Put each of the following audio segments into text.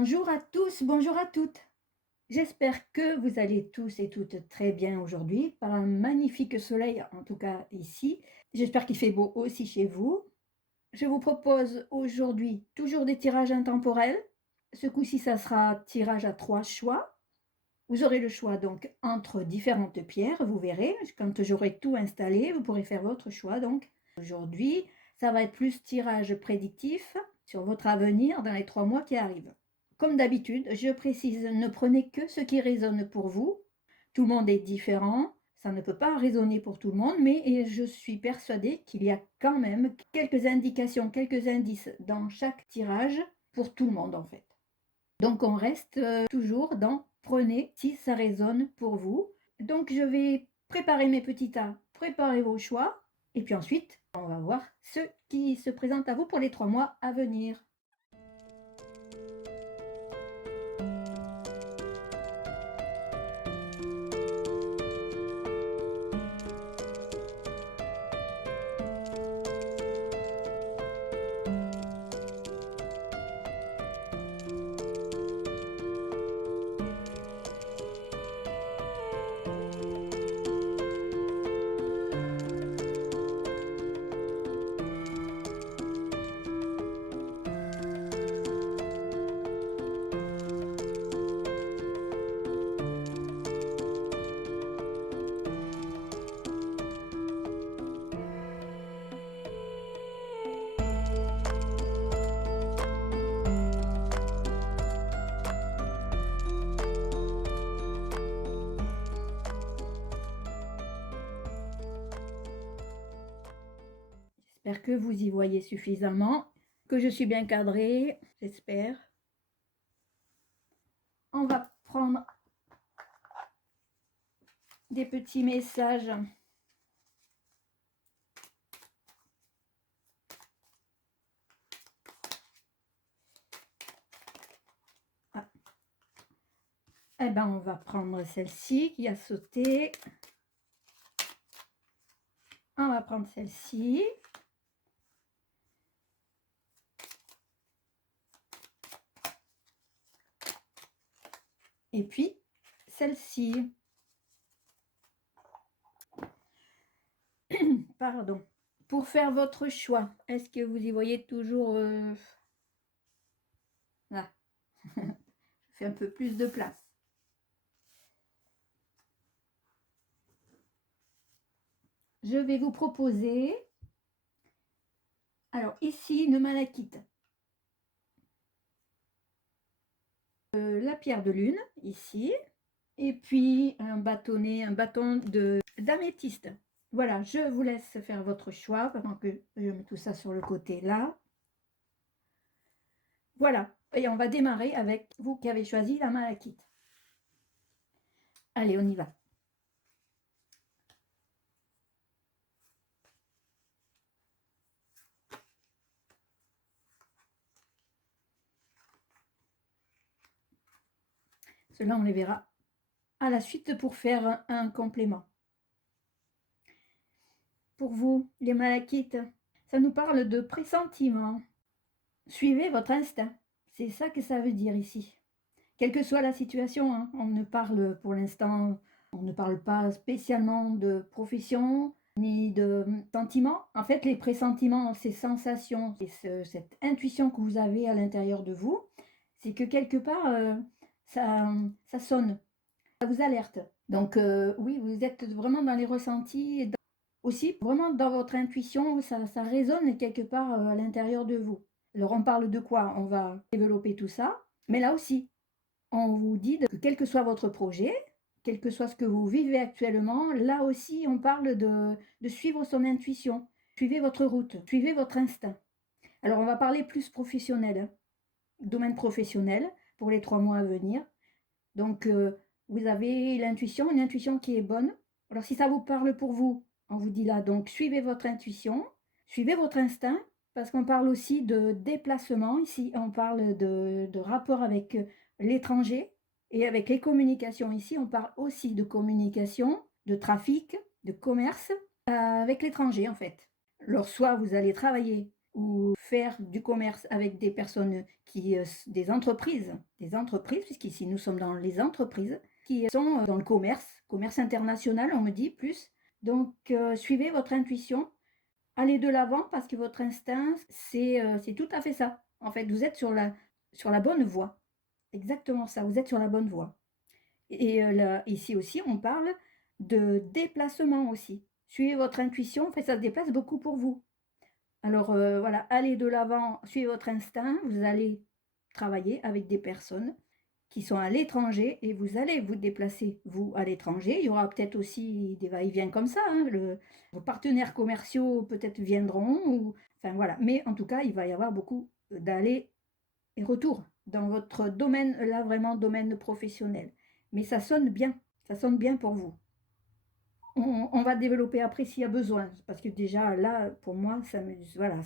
Bonjour à tous, bonjour à toutes. J'espère que vous allez tous et toutes très bien aujourd'hui, par un magnifique soleil, en tout cas ici. J'espère qu'il fait beau aussi chez vous. Je vous propose aujourd'hui toujours des tirages intemporels. Ce coup-ci, ça sera tirage à 3 choix. Vous aurez le choix donc entre différentes pierres, vous verrez. Quand j'aurai tout installé, vous pourrez faire votre choix donc. Aujourd'hui, ça va être plus tirage prédictif sur votre avenir dans les 3 mois qui arrivent. Comme d'habitude, je précise, ne prenez que ce qui résonne pour vous. Tout le monde est différent, ça ne peut pas résonner pour tout le monde, mais je suis persuadée qu'il y a quand même quelques indications, quelques indices dans chaque tirage pour tout le monde en fait. Donc on reste toujours dans prenez si ça résonne pour vous. Donc je vais préparer mes petits tas, préparez vos choix, et puis ensuite on va voir ce qui se présente à vous pour les 3 mois à venir. J'espère que vous y voyez suffisamment, que je suis bien cadrée, j'espère. On va prendre des petits messages. Ah. Eh ben, on va prendre celle-ci qui a sauté. On va prendre celle-ci. Et puis, celle-ci. Pardon. Pour faire votre choix, est-ce que vous y voyez toujours là? Je fais un peu plus de place. Je vais vous proposer, alors ici, une malachite. La pierre de lune, ici. Et puis un bâtonnet, un bâton d'améthyste. Voilà, je vous laisse faire votre choix pendant que je mets tout ça sur le côté là. Voilà, et on va démarrer avec vous qui avez choisi la malachite. Allez, on y va. Cela, on les verra à la suite pour faire un complément. Pour vous, les malachites, ça nous parle de pressentiment. Suivez votre instinct. C'est ça que ça veut dire ici. Quelle que soit la situation, hein, on ne parle pour l'instant, on ne parle pas spécialement de profession ni de sentiments. En fait, les pressentiments, ces sensations, et cette intuition que vous avez à l'intérieur de vous, c'est que quelque part, ça sonne, ça vous alerte. Donc oui, vous êtes vraiment dans les ressentis, et aussi vraiment dans votre intuition, ça résonne quelque part à l'intérieur de vous. Alors on parle de quoi? On va développer tout ça, mais là aussi, on vous dit que quel que soit votre projet, quel que soit ce que vous vivez actuellement, là aussi, on parle de suivre son intuition. Suivez votre route, suivez votre instinct. Alors, on va parler plus professionnel, hein, domaine professionnel pour les 3 mois à venir. Donc, vous avez l'intuition, une intuition qui est bonne. Alors, si ça vous parle pour vous, on vous dit là, donc, suivez votre intuition, suivez votre instinct, parce qu'on parle aussi de déplacement. Ici, on parle de rapport avec l'étranger et avec les communications. Ici, on parle aussi de communication, de trafic, de commerce avec l'étranger, en fait. Alors, soit vous allez travailler ou faire du commerce avec des personnes des entreprises, puisqu'ici nous sommes dans les entreprises, qui sont dans le commerce international, on me dit plus. Donc, suivez votre intuition, allez de l'avant parce que votre instinct, c'est tout à fait ça. En fait, vous êtes sur la bonne voie. Exactement ça, vous êtes sur la bonne voie. Et là, ici aussi, on parle de déplacement aussi. Suivez votre intuition, en fait, ça se déplace beaucoup pour vous. Alors voilà, allez de l'avant, suivez votre instinct, vous allez travailler avec des personnes qui sont à l'étranger et vous allez vous déplacer, vous, à l'étranger. Il y aura peut-être aussi des va-et-vient comme ça, hein, vos partenaires commerciaux peut-être viendront, ou, enfin voilà. Mais en tout cas, il va y avoir beaucoup d'allers et retours dans votre domaine, là vraiment domaine professionnel. Mais ça sonne bien pour vous. On va développer après s'il y a besoin, parce que déjà là, pour moi, voilà,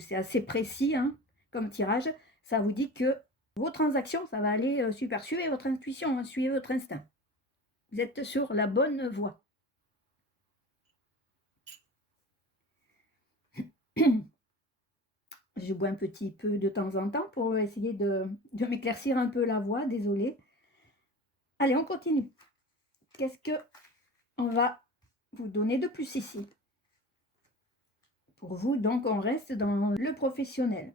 c'est assez précis hein, comme tirage. Ça vous dit que vos transactions, ça va aller super. Suivez votre intuition, hein, suivez votre instinct. Vous êtes sur la bonne voie. Je bois un petit peu de temps en temps pour essayer de m'éclaircir un peu la voix, désolée. Allez, on continue. Qu'est-ce que on va vous donner de plus ici? Pour vous, donc, on reste dans le professionnel.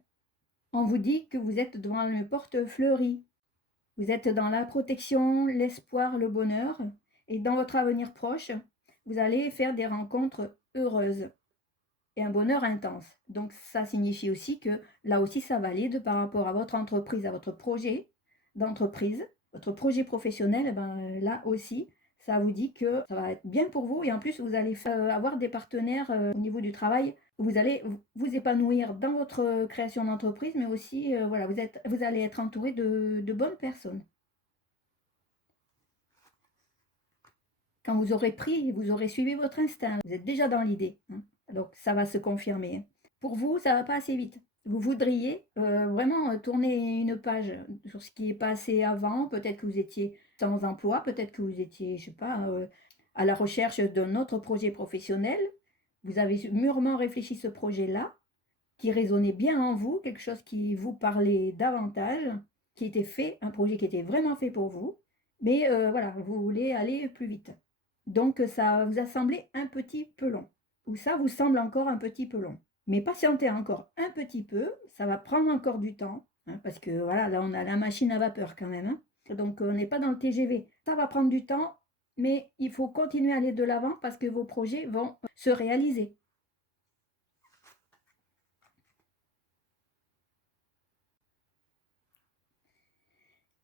On vous dit que vous êtes devant une porte fleurie. Vous êtes dans la protection, l'espoir, le bonheur. Et dans votre avenir proche, vous allez faire des rencontres heureuses et un bonheur intense. Donc ça signifie aussi que là aussi, ça valide par rapport à votre entreprise, à votre projet d'entreprise, votre projet professionnel. Eh ben, là aussi, ça vous dit que ça va être bien pour vous. Et en plus, vous allez avoir des partenaires au niveau du travail. Vous allez vous épanouir dans votre création d'entreprise, mais aussi, voilà, vous allez être entouré de bonnes personnes. Quand vous aurez pris, vous aurez suivi votre instinct. Vous êtes déjà dans l'idée, hein. Donc ça va se confirmer, hein. Pour vous, ça va pas assez vite. Vous voudriez vraiment tourner une page sur ce qui est passé avant. Peut-être que vous étiez sans emploi, peut-être que vous étiez, je sais pas, à la recherche d'un autre projet professionnel. Vous avez mûrement réfléchi ce projet-là, qui résonnait bien en vous, quelque chose qui vous parlait davantage, qui était fait, un projet qui était vraiment fait pour vous. Mais voilà, vous voulez aller plus vite. Donc ça vous a semblé un petit peu long, ou ça vous semble encore un petit peu long. Mais patientez encore un petit peu, ça va prendre encore du temps, hein, parce que voilà, là on a la machine à vapeur quand même, hein. Donc on n'est pas dans le TGV. Ça va prendre du temps, mais il faut continuer à aller de l'avant parce que vos projets vont se réaliser.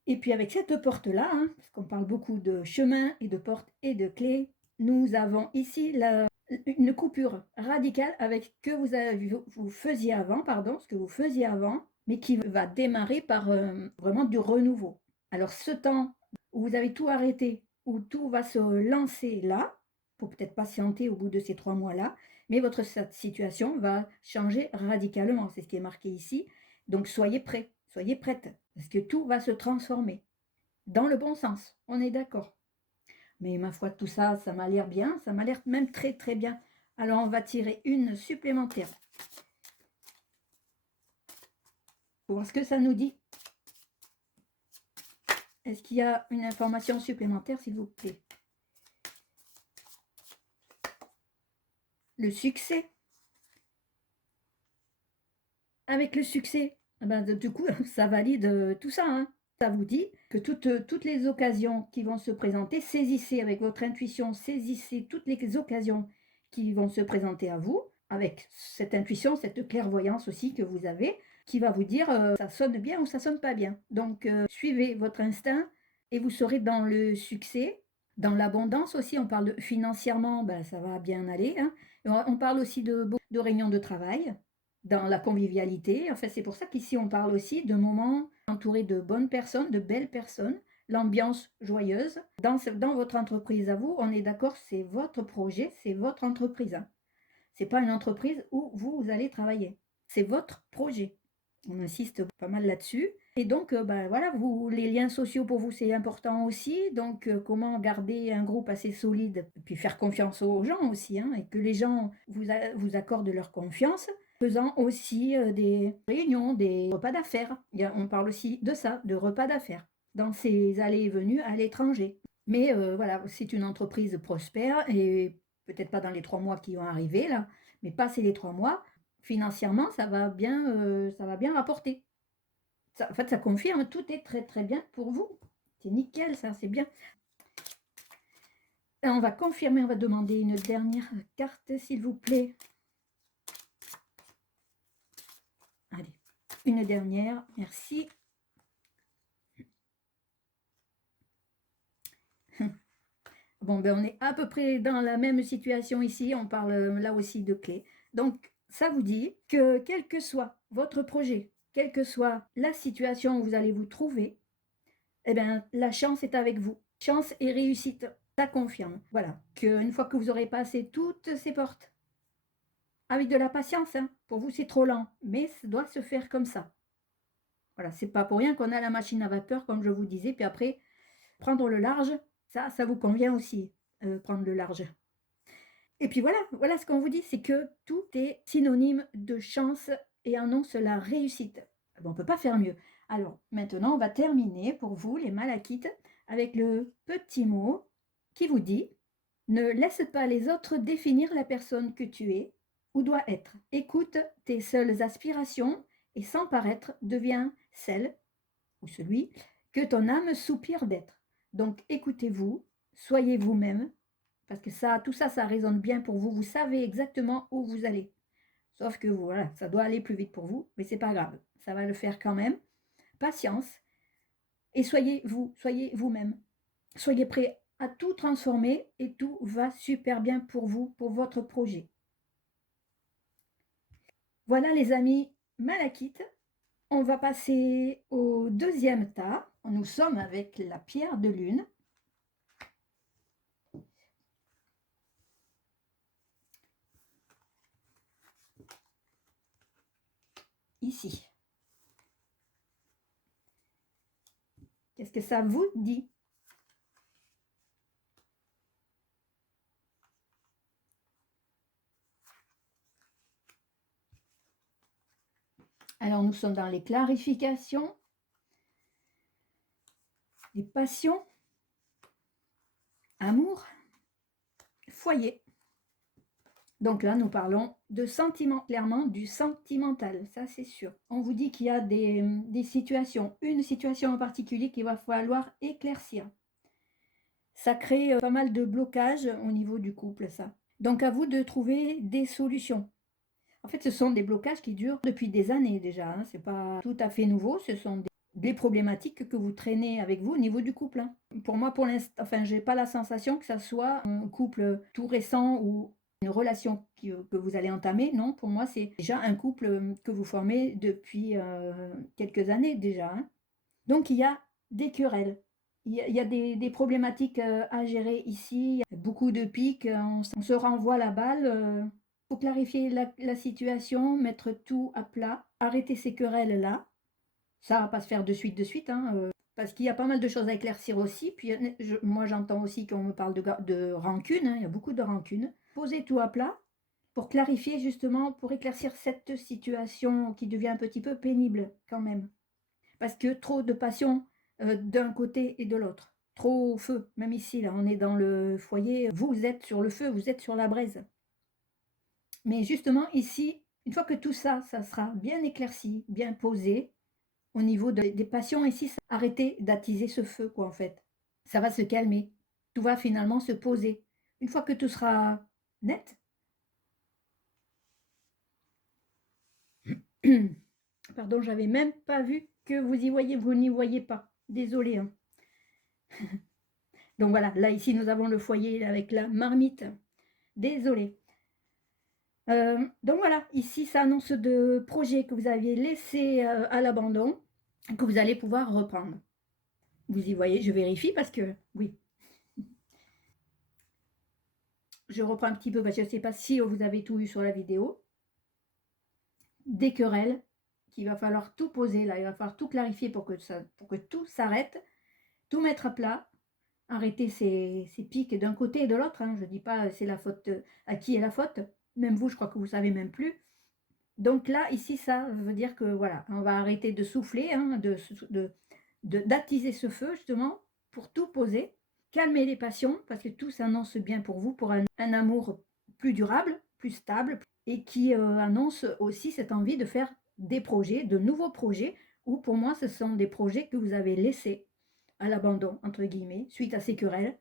Et puis avec cette porte-là, hein, parce qu'on parle beaucoup de chemin et de porte et de clé, nous avons ici une coupure radicale avec ce que vous faisiez avant, pardon, ce que vous faisiez avant, mais qui va démarrer par vraiment du renouveau. Alors ce temps où vous avez tout arrêté, où tout va se lancer là, pour peut-être patienter au bout de ces 3 mois-là, mais votre situation va changer radicalement, c'est ce qui est marqué ici. Donc soyez prêts, soyez prêtes, parce que tout va se transformer dans le bon sens, on est d'accord. Mais ma foi, tout ça, ça m'a l'air bien, ça m'a l'air même très très bien. Alors on va tirer une supplémentaire pour voir ce que ça nous dit. Est-ce qu'il y a une information supplémentaire, s'il vous plaît? Le succès. Avec le succès, eh ben, du coup, ça valide tout ça, hein. Ça vous dit que toutes les occasions qui vont se présenter, saisissez avec votre intuition, saisissez toutes les occasions qui vont se présenter à vous, avec cette intuition, cette clairvoyance aussi que vous avez, qui va vous dire ça sonne bien ou ça sonne pas bien. Donc, suivez votre instinct et vous serez dans le succès, dans l'abondance aussi. On parle financièrement, ben, ça va bien aller, hein. On parle aussi de réunions de travail, dans la convivialité. En fait, c'est pour ça qu'ici, on parle aussi de moments entourés de bonnes personnes, de belles personnes, l'ambiance joyeuse. Dans votre entreprise à vous, on est d'accord, c'est votre projet, c'est votre entreprise, hein. C'est pas une entreprise où vous allez travailler. C'est votre projet. On insiste pas mal là-dessus. Et donc, ben voilà, les liens sociaux pour vous, c'est important aussi. Donc, comment garder un groupe assez solide, puis faire confiance aux gens aussi, hein, et que les gens vous accordent leur confiance. faisant aussi des réunions, des repas d'affaires. On parle aussi de ça, de repas d'affaires, dans ces allées et venues à l'étranger. Mais voilà, c'est une entreprise prospère et peut-être pas dans les 3 mois qui vont arriver là, mais passé les 3 mois, financièrement, ça va bien rapporter. Ça, en fait, ça confirme, tout est très très bien pour vous. C'est nickel, ça, c'est bien. Et on va confirmer, on va demander une dernière carte, s'il vous plaît. Allez, une dernière, merci. Bon, ben, on est à peu près dans la même situation ici, on parle là aussi de clés. Donc, ça vous dit que quel que soit votre projet, quelle que soit la situation où vous allez vous trouver, eh bien, la chance est avec vous. Chance et réussite, ça confirme. Voilà, qu'une fois que vous aurez passé toutes ces portes, avec de la patience, hein, pour vous c'est trop lent, mais ça doit se faire comme ça. Voilà, c'est pas pour rien qu'on a la machine à vapeur, comme je vous disais, puis après, prendre le large, ça vous convient aussi, prendre le large. Et puis voilà, voilà ce qu'on vous dit, c'est que tout est synonyme de chance et annonce la réussite. Bon, on ne peut pas faire mieux. Alors, maintenant, on va terminer pour vous, les malachites, avec le petit mot qui vous dit: ne laisse pas les autres définir la personne que tu es ou dois être. Écoute tes seules aspirations et sans paraître, deviens celle ou celui que ton âme soupire d'être. Donc, écoutez-vous, soyez vous-même, parce que ça, tout ça, ça résonne bien pour vous. Vous savez exactement où vous allez. Sauf que voilà, ça doit aller plus vite pour vous, mais c'est pas grave. Ça va le faire quand même. Patience. Et soyez vous, soyez vous-même. Soyez prêt à tout transformer et tout va super bien pour vous, pour votre projet. Voilà les amis malachites. On va passer au deuxième tas. Nous sommes avec la pierre de lune. Ici. Qu'est-ce que ça vous dit? Alors, nous sommes dans les clarifications, les passions, amour, foyer. Donc là, nous parlons de sentiment, clairement du sentimental, ça c'est sûr. On vous dit qu'il y a des situations, une situation en particulier qu'il va falloir éclaircir. Ça crée pas mal de blocages au niveau du couple, ça. Donc à vous de trouver des solutions. En fait, ce sont des blocages qui durent depuis des années déjà, hein. C'est pas tout à fait nouveau, ce sont des problématiques que vous traînez avec vous au niveau du couple, hein. Pour moi, pour l'instant, enfin, j'ai pas la sensation que ça soit un couple tout récent ou une relation que vous allez entamer. Non, pour moi, c'est déjà un couple que vous formez depuis quelques années déjà, hein. Donc, il y a des querelles. Il y a des problématiques à gérer ici. Il y a beaucoup de piques. On se renvoie la balle. Faut clarifier la situation, mettre tout à plat, arrêter ces querelles-là. Ça va pas se faire de suite, hein, parce qu'il y a pas mal de choses à éclaircir aussi. Puis moi, j'entends aussi qu'on me parle de rancune, hein, il y a beaucoup de rancune. Posez tout à plat pour clarifier justement, pour éclaircir cette situation qui devient un petit peu pénible quand même. Parce que trop de passion d'un côté et de l'autre. Trop au feu, même ici, là, on est dans le foyer, vous êtes sur le feu, vous êtes sur la braise. Mais justement, ici, une fois que tout ça, ça sera bien éclairci, bien posé, au niveau des passions, ici, arrêtez d'attiser ce feu, quoi, en fait. Ça va se calmer. Tout va finalement se poser. Une fois que tout sera net, pardon, j'avais même pas vu que vous y voyez, vous n'y voyez pas. Désolée, hein. Donc voilà, là, ici, nous avons le foyer avec la marmite. Désolée. Donc voilà, ici, ça annonce de projets que vous aviez laissés à l'abandon, que vous allez pouvoir reprendre. Vous y voyez, je vérifie parce que, oui, je reprends un petit peu parce que je ne sais pas si vous avez tout eu sur la vidéo. Des querelles, qu'il va falloir tout poser là, il va falloir tout clarifier pour que tout s'arrête, tout mettre à plat, arrêter ces pics d'un côté et de l'autre, hein. Je ne dis pas c'est la faute, à qui est la faute. Même vous, je crois que vous ne savez même plus. Donc là, ici, ça veut dire que voilà, on va arrêter de souffler, hein, d'attiser ce feu justement pour tout poser, calmer les passions parce que tout s'annonce bien pour vous, pour un amour plus durable, plus stable et qui annonce aussi cette envie de faire des projets, de nouveaux projets, ou pour moi, ce sont des projets que vous avez laissés à l'abandon, entre guillemets, suite à ces querelles.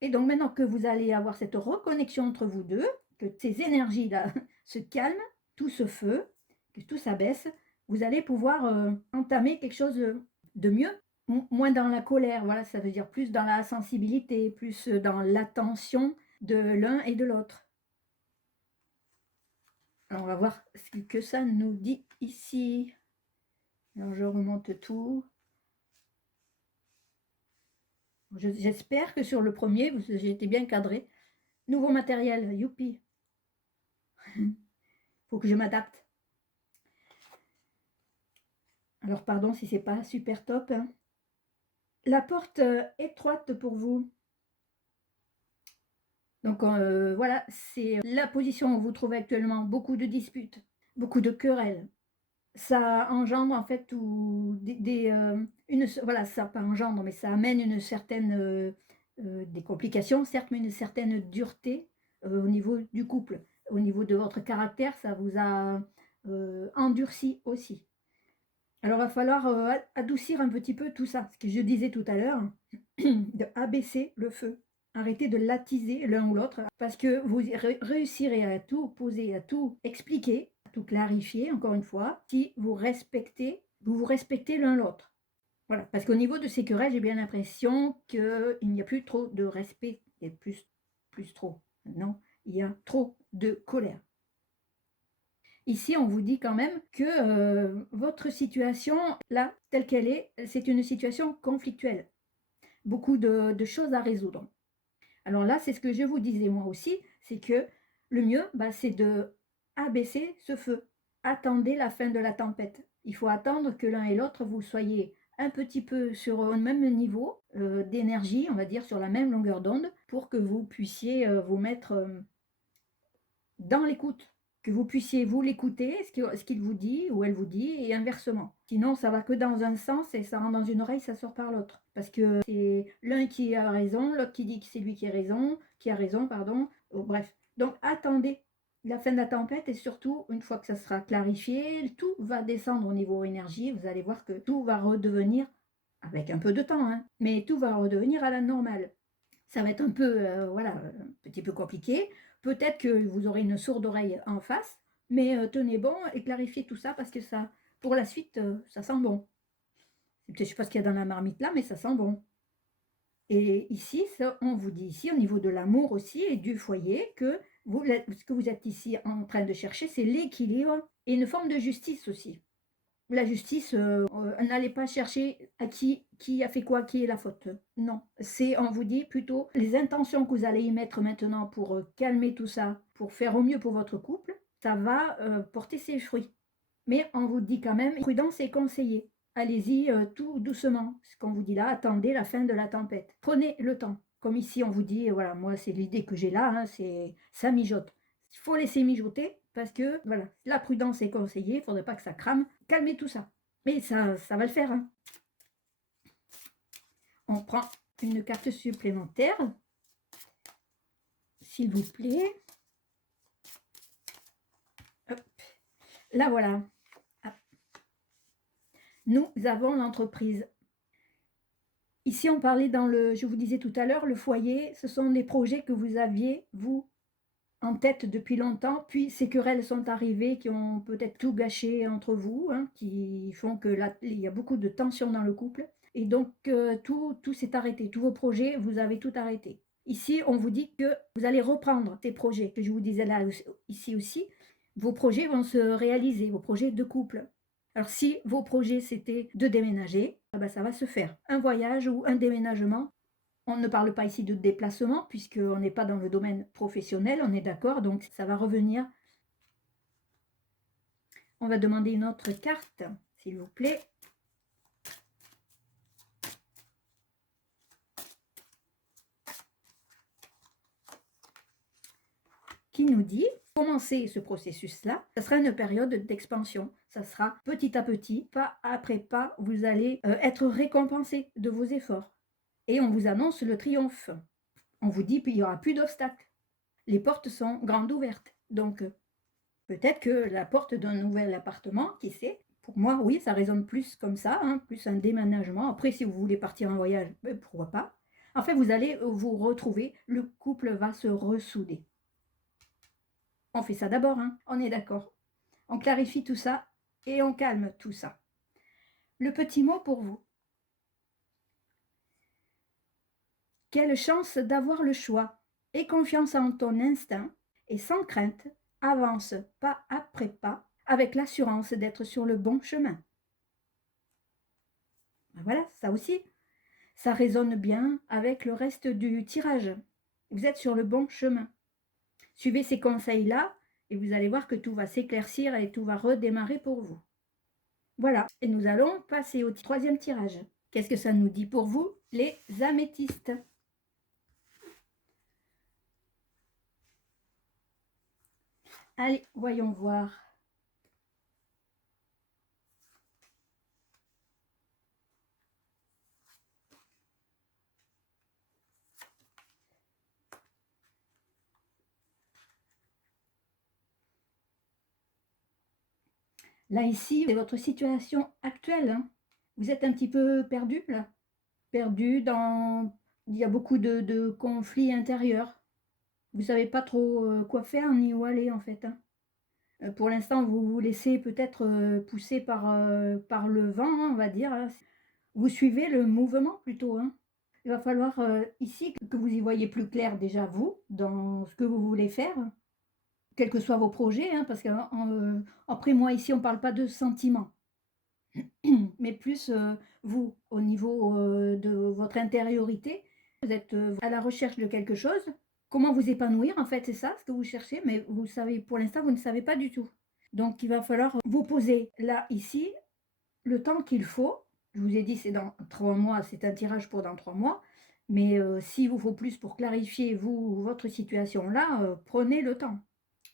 Et donc maintenant que vous allez avoir cette reconnexion entre vous deux, que ces énergies-là se calment, tout ce feu, que tout s'abaisse, vous allez pouvoir entamer quelque chose de mieux, moins dans la colère, voilà, ça veut dire plus dans la sensibilité, plus dans l'attention de l'un et de l'autre. Alors on va voir ce que ça nous dit ici. Alors je remonte tout. J'espère que sur le premier, j'ai été bien cadré. Nouveau matériel, youpi. Faut que je m'adapte. Alors pardon si c'est pas super top, hein. La porte étroite pour vous. Donc voilà, c'est la position où vous vous trouvez actuellement. Beaucoup de disputes, beaucoup de querelles. Ça engendre en fait voilà, ça pas engendre, mais ça amène une certaine des complications, certes, mais une certaine dureté au niveau du couple. Au niveau de votre caractère, ça vous a endurci aussi. Alors, il va falloir adoucir un petit peu tout ça, ce que je disais tout à l'heure, de abaisser le feu. Arrêtez de l'attiser l'un ou l'autre, parce que vous réussirez à tout poser, à tout expliquer, à tout clarifier, encore une fois, si vous vous respectez l'un l'autre. Voilà, parce qu'au niveau de ces querelles, j'ai bien l'impression qu'il n'y a plus trop de respect, et plus trop. Non, il y a trop de colère. Ici, on vous dit quand même que votre situation, là, telle qu'elle est, c'est une situation conflictuelle. Beaucoup de choses à résoudre. Alors là, c'est ce que je vous disais moi aussi, c'est que le mieux, bah, c'est de abaisser ce feu. Attendez la fin de la tempête. Il faut attendre que l'un et l'autre, vous soyez un petit peu sur le même niveau d'énergie, on va dire sur la même longueur d'onde, pour que vous puissiez vous mettre dans l'écoute, que vous puissiez vous l'écouter, ce qu'il vous dit ou elle vous dit, et inversement. Sinon, ça va que dans un sens et ça rentre dans une oreille, ça sort par l'autre. Parce que c'est l'un qui a raison, l'autre qui dit que c'est lui qui a raison, pardon. Oh, bref. Donc, attendez la fin de la tempête et surtout, une fois que ça sera clarifié, tout va descendre au niveau énergie. Vous allez voir que tout va redevenir, avec un peu de temps, hein, mais tout va redevenir à la normale. Ça va être un peu, voilà, un petit peu compliqué. Peut-être que vous aurez une sourde oreille en face, mais tenez bon et clarifiez tout ça parce que ça, pour la suite, ça sent bon. Je ne sais pas ce qu'il y a dans la marmite là, mais ça sent bon. Et ici, ça, on vous dit ici, au niveau de l'amour aussi et du foyer, que ce que vous êtes ici en train de chercher, c'est l'équilibre et une forme de justice aussi. La justice, n'allez pas chercher à qui a fait quoi, qui est la faute. Non, c'est, on vous dit plutôt les intentions que vous allez y mettre maintenant pour calmer tout ça, pour faire au mieux pour votre couple, ça va porter ses fruits. Mais on vous dit quand même, prudence est conseillée. Allez-y tout doucement. Ce qu'on vous dit là, attendez la fin de la tempête. Prenez le temps. Comme ici, on vous dit, voilà, moi, c'est l'idée que j'ai là, hein, c'est ça mijote. Il faut laisser mijoter parce que, voilà, la prudence est conseillée, il ne faudrait pas que ça crame. Calmez tout ça. Mais ça va le faire, hein. On prend une carte supplémentaire, s'il vous plaît. Hop. Là, voilà. Hop. Nous avons l'entreprise. Ici, on parlait je vous disais tout à l'heure, le foyer, ce sont des projets que vous aviez, vous, en tête depuis longtemps, puis ces querelles sont arrivées qui ont peut-être tout gâché entre vous, hein, qui font que là, il y a beaucoup de tensions dans le couple. Et donc, tout s'est arrêté. Tous vos projets, vous avez tout arrêté. Ici, on vous dit que vous allez reprendre ces projets, que je vous disais là, ici aussi. Vos projets vont se réaliser, vos projets de couple. Alors, si vos projets, c'était de déménager, ah ben, ça va se faire. Un voyage ou un déménagement. On ne parle pas ici de déplacement, puisqu'on n'est pas dans le domaine professionnel, on est d'accord, donc ça va revenir. On va demander une autre carte, s'il vous plaît. Qui nous dit, commencer ce processus-là, ça sera une période d'expansion. Ça sera petit à petit, pas après pas, vous allez être récompensé de vos efforts. Et on vous annonce le triomphe. On vous dit qu'il n'y aura plus d'obstacles. Les portes sont grandes ouvertes. Donc, peut-être que la porte d'un nouvel appartement, qui sait, pour moi, oui, ça résonne plus comme ça, hein, plus un déménagement. Après, si vous voulez partir en voyage, pourquoi pas. En fait, vous allez vous retrouver, le couple va se ressouder. On fait ça d'abord, hein, on est d'accord. On clarifie tout ça et on calme tout ça. Le petit mot pour vous. Quelle chance d'avoir le choix. Aie confiance en ton instinct et sans crainte, avance pas après pas avec l'assurance d'être sur le bon chemin. Voilà, ça aussi, ça résonne bien avec le reste du tirage. Vous êtes sur le bon chemin. Suivez ces conseils-là et vous allez voir que tout va s'éclaircir et tout va redémarrer pour vous. Voilà, et nous allons passer au troisième tirage. Qu'est-ce que ça nous dit pour vous, les améthystes? Allez, voyons voir. Là, ici, c'est votre situation actuelle, hein. Vous êtes un petit peu perdu, là. Perdu dans... Il y a beaucoup de conflits intérieurs. Vous ne savez pas trop quoi faire ni où aller, en fait, hein. Pour l'instant, vous vous laissez peut-être pousser par le vent, hein, on va dire, hein. Vous suivez le mouvement plutôt, hein. Il va falloir ici que vous y voyez plus clair déjà, vous, dans ce que vous voulez faire, quels que soient vos projets, hein, parce qu'après, moi, ici, on ne parle pas de sentiments, mais plus vous, au niveau de votre intériorité. Vous êtes à la recherche de quelque chose. Comment vous épanouir, en fait, c'est ça ce que vous cherchez, mais vous savez, pour l'instant, vous ne savez pas du tout. Donc, il va falloir vous poser là, ici, le temps qu'il faut. Je vous ai dit, c'est dans 3 mois, c'est un tirage pour dans 3 mois. Mais s'il vous faut plus pour clarifier, vous, votre situation là, prenez le temps.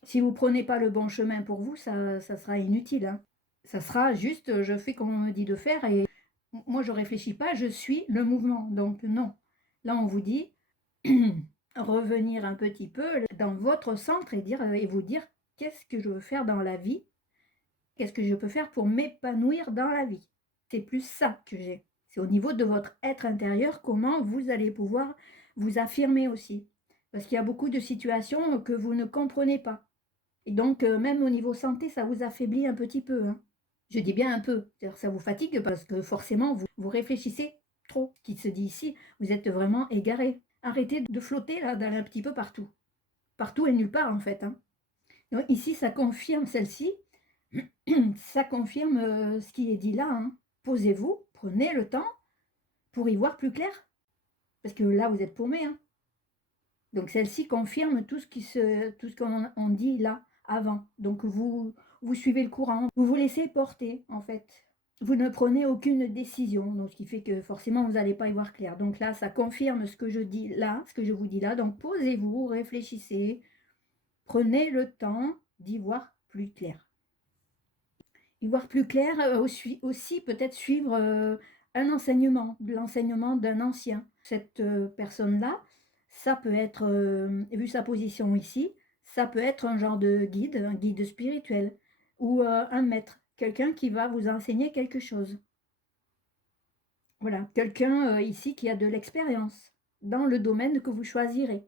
Si vous ne prenez pas le bon chemin pour vous, ça sera inutile, hein. Ça sera juste, je fais comme on me dit de faire et moi, je ne réfléchis pas, je suis le mouvement. Donc, non. Là, on vous dit revenir un petit peu dans votre centre et vous dire qu'est-ce que je veux faire dans la vie, qu'est-ce que je peux faire pour m'épanouir dans la vie. C'est plus ça que j'ai. C'est au niveau de votre être intérieur, comment vous allez pouvoir vous affirmer aussi. Parce qu'il y a beaucoup de situations que vous ne comprenez pas. Et donc, même au niveau santé, ça vous affaiblit un petit peu, hein. Je dis bien un peu, c'est-à-dire ça vous fatigue parce que forcément, vous réfléchissez trop. Ce qui se dit ici, vous êtes vraiment égaré. Arrêtez de flotter là, d'aller un petit peu partout. Partout et nulle part, en fait, hein. Donc, ici, ça confirme celle-ci. Ça confirme ce qui est dit là, hein. Posez-vous, prenez le temps pour y voir plus clair. Parce que là, vous êtes paumé, hein. Donc celle-ci confirme tout ce qu'on dit là, avant. Donc vous suivez le courant, vous vous laissez porter, en fait. Vous ne prenez aucune décision, donc ce qui fait que forcément, vous n'allez pas y voir clair. Donc là, ça confirme ce que je dis là, ce que je vous dis là. Donc posez-vous, réfléchissez, prenez le temps d'y voir plus clair. Y voir plus clair, aussi peut-être suivre un enseignement, l'enseignement d'un ancien. Cette personne-là, ça peut être, vu sa position ici, ça peut être un genre de guide, un guide spirituel, ou un maître, quelqu'un qui va vous enseigner quelque chose. Voilà, quelqu'un ici qui a de l'expérience dans le domaine que vous choisirez.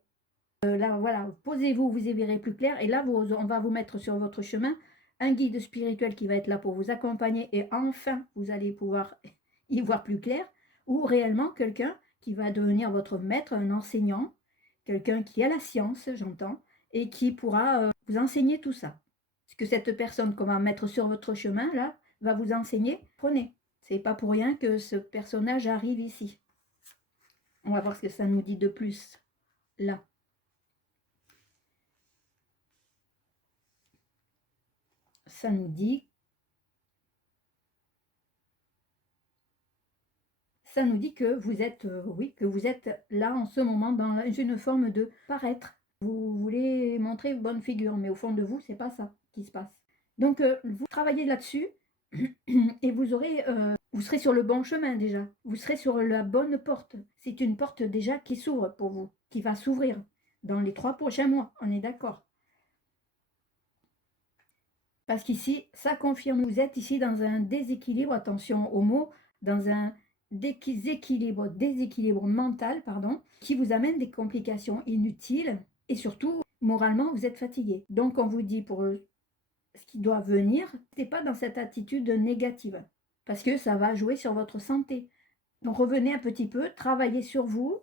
Là, voilà, posez-vous, vous y verrez plus clair. Et là, on va vous mettre sur votre chemin un guide spirituel qui va être là pour vous accompagner. Et enfin, vous allez pouvoir y voir plus clair. Ou réellement quelqu'un qui va devenir votre maître, un enseignant, quelqu'un qui a la science, j'entends, et qui pourra vous enseigner tout ça. Ce que cette personne qu'on va mettre sur votre chemin, là, va vous enseigner, prenez. C'est pas pour rien que ce personnage arrive ici. On va voir ce que ça nous dit de plus, là. Ça nous dit que vous êtes, oui, que vous êtes là en ce moment dans une forme de paraître. Vous voulez montrer bonne figure, mais au fond de vous, c'est pas ça qui se passe. Donc, vous travaillez là-dessus et vous serez sur le bon chemin déjà. Vous serez sur la bonne porte. C'est une porte déjà qui s'ouvre pour vous, qui va s'ouvrir dans les 3 prochains mois, on est d'accord? Parce qu'ici, ça confirme, vous êtes ici dans un déséquilibre, attention au mot, dans un déséquilibre mental, pardon, qui vous amène des complications inutiles et surtout, moralement, vous êtes fatigué. Donc, on vous dit pour ce qui doit venir, n'êtes pas dans cette attitude négative parce que ça va jouer sur votre santé. Donc, revenez un petit peu, travaillez sur vous.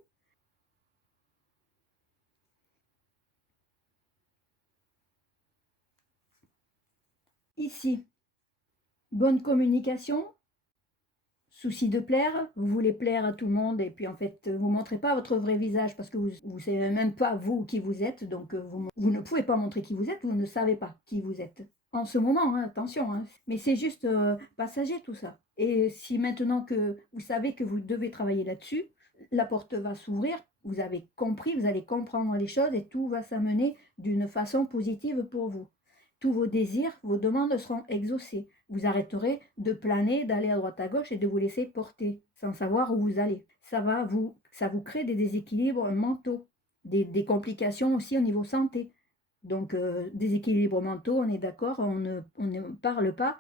Ici, bonne communication, souci de plaire, vous voulez plaire à tout le monde et puis en fait, vous ne montrez pas votre vrai visage parce que vous ne savez même pas vous qui vous êtes, donc vous ne pouvez pas montrer qui vous êtes, vous ne savez pas qui vous êtes. En ce moment, hein, attention, hein, mais c'est juste passager tout ça. Et si maintenant que vous savez que vous devez travailler là-dessus, la porte va s'ouvrir, vous avez compris, vous allez comprendre les choses et tout va s'amener d'une façon positive pour vous. Tous vos désirs, vos demandes seront exaucées. Vous arrêterez de planer, d'aller à droite à gauche et de vous laisser porter sans savoir où vous allez. Ça vous crée des déséquilibres mentaux, des complications aussi au niveau santé. Donc, déséquilibres mentaux, on est d'accord, on ne parle pas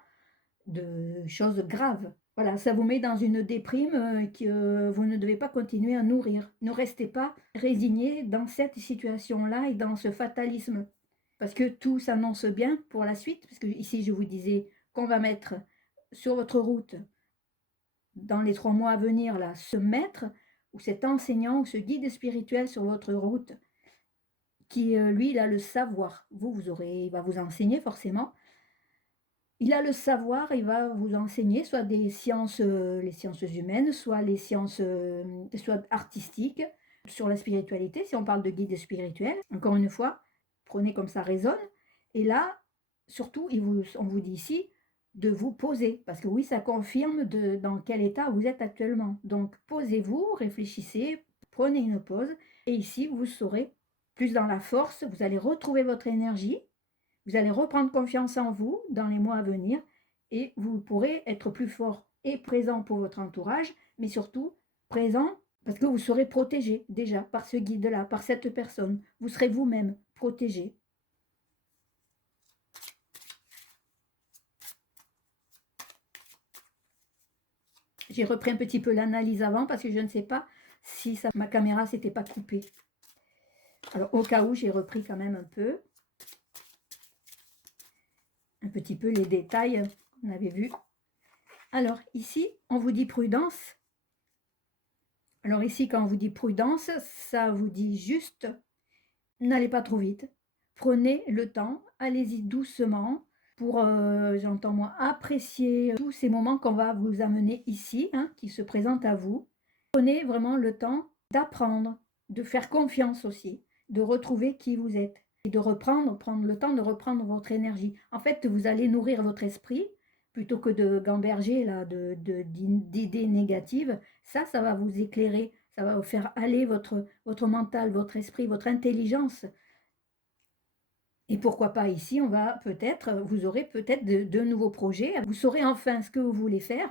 de choses graves. Voilà, ça vous met dans une déprime que vous ne devez pas continuer à nourrir. Ne restez pas résigné dans cette situation-là et dans ce fatalisme. Parce que tout s'annonce bien pour la suite, parce que ici je vous disais qu'on va mettre sur votre route, dans les 3 mois à venir, là, ce maître ou cet enseignant ou ce guide spirituel sur votre route, qui lui, il a le savoir. Il va vous enseigner forcément. Il a le savoir, il va vous enseigner soit des sciences, les sciences humaines, soit les sciences, soit artistiques, sur la spiritualité, si on parle de guide spirituel. Encore une fois, prenez comme ça résonne. Et là, surtout, on vous dit ici de vous poser, parce que oui, ça confirme dans quel état vous êtes actuellement. Donc, posez-vous, réfléchissez, prenez une pause, et ici, vous serez plus dans la force, vous allez retrouver votre énergie, vous allez reprendre confiance en vous dans les mois à venir et vous pourrez être plus fort et présent pour votre entourage, mais surtout présent parce que vous serez protégé déjà par ce guide-là, par cette personne. Vous serez vous-même protégé. J'ai repris un petit peu l'analyse avant parce que je ne sais pas si ma caméra s'était pas coupée. Alors au cas où, j'ai repris quand même un petit peu les détails qu'on avait vus. Alors ici, on vous dit prudence. Alors ici, quand on vous dit prudence, ça vous dit juste, n'allez pas trop vite. Prenez le temps, allez-y doucement pour, j'entends moi, apprécier tous ces moments qu'on va vous amener ici, hein, qui se présentent à vous. Prenez vraiment le temps d'apprendre, de faire confiance aussi, de retrouver qui vous êtes et prendre le temps de reprendre votre énergie. En fait, vous allez nourrir votre esprit plutôt que de gamberger là, d'idées négatives. Ça va vous éclairer, ça va vous faire aller votre mental, votre esprit, votre intelligence. Et pourquoi pas ici, vous aurez peut-être de nouveaux projets. Vous saurez enfin ce que vous voulez faire.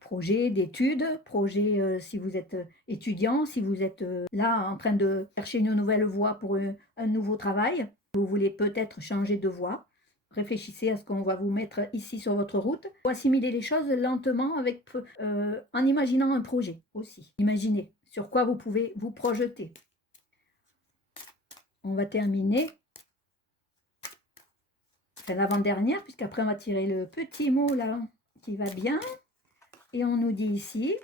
Projet d'études, projet si vous êtes étudiant, si vous êtes là en train de chercher une nouvelle voie pour un nouveau travail. Vous voulez peut-être changer de voie. Réfléchissez à ce qu'on va vous mettre ici sur votre route. Vous assimiler les choses lentement en imaginant un projet aussi. Imaginez sur quoi vous pouvez vous projeter. On va terminer. C'est l'avant-dernière, puisqu'après on va tirer le petit mot là qui va bien. Et on nous dit ici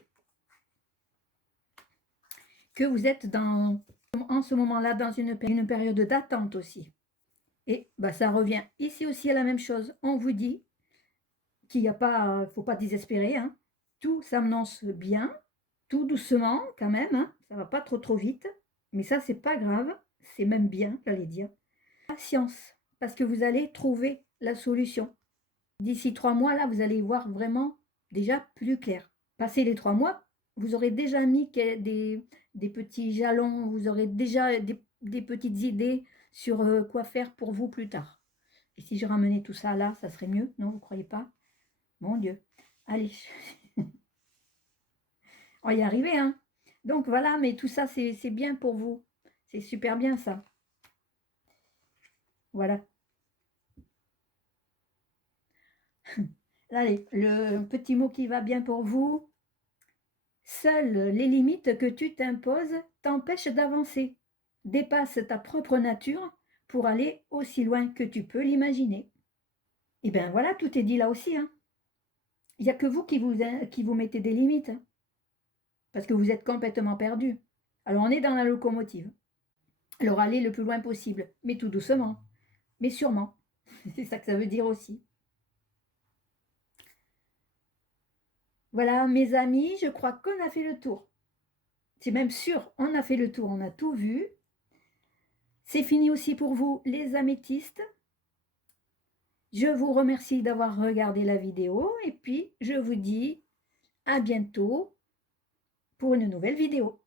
que vous êtes en ce moment-là dans une période d'attente aussi. Et bah, ça revient ici aussi à la même chose. On vous dit qu'il n'y a pas, faut pas désespérer. Hein. Tout s'annonce bien, tout doucement quand même. Hein. Ça va pas trop vite. Mais ça, c'est pas grave. C'est même bien, j'allais dire. Patience, parce que vous allez trouver la solution. D'ici 3 mois, là, vous allez y voir vraiment déjà plus clair. Passé les 3 mois, vous aurez déjà mis des petits jalons, vous aurez déjà des petites idées sur quoi faire pour vous plus tard. Et si je ramenais tout ça là, ça serait mieux, non, vous croyez pas? Mon Dieu. Allez, on va y arriver, hein. Donc voilà, mais tout ça, c'est bien pour vous. C'est super bien ça. Voilà. Allez, le petit mot qui va bien pour vous. Seules les limites que tu t'imposes t'empêchent d'avancer. Dépasse ta propre nature pour aller aussi loin que tu peux l'imaginer. Et bien voilà, tout est dit là aussi, hein. Il n'y a que vous qui vous mettez des limites, hein, parce que vous êtes complètement perdu. Alors on est dans la locomotive. Alors allez le plus loin possible, mais tout doucement, mais sûrement. C'est ça que ça veut dire aussi. Voilà, mes amis, je crois qu'on a fait le tour. C'est même sûr, on a fait le tour, on a tout vu. C'est fini aussi pour vous, les améthystes. Je vous remercie d'avoir regardé la vidéo et puis je vous dis à bientôt pour une nouvelle vidéo.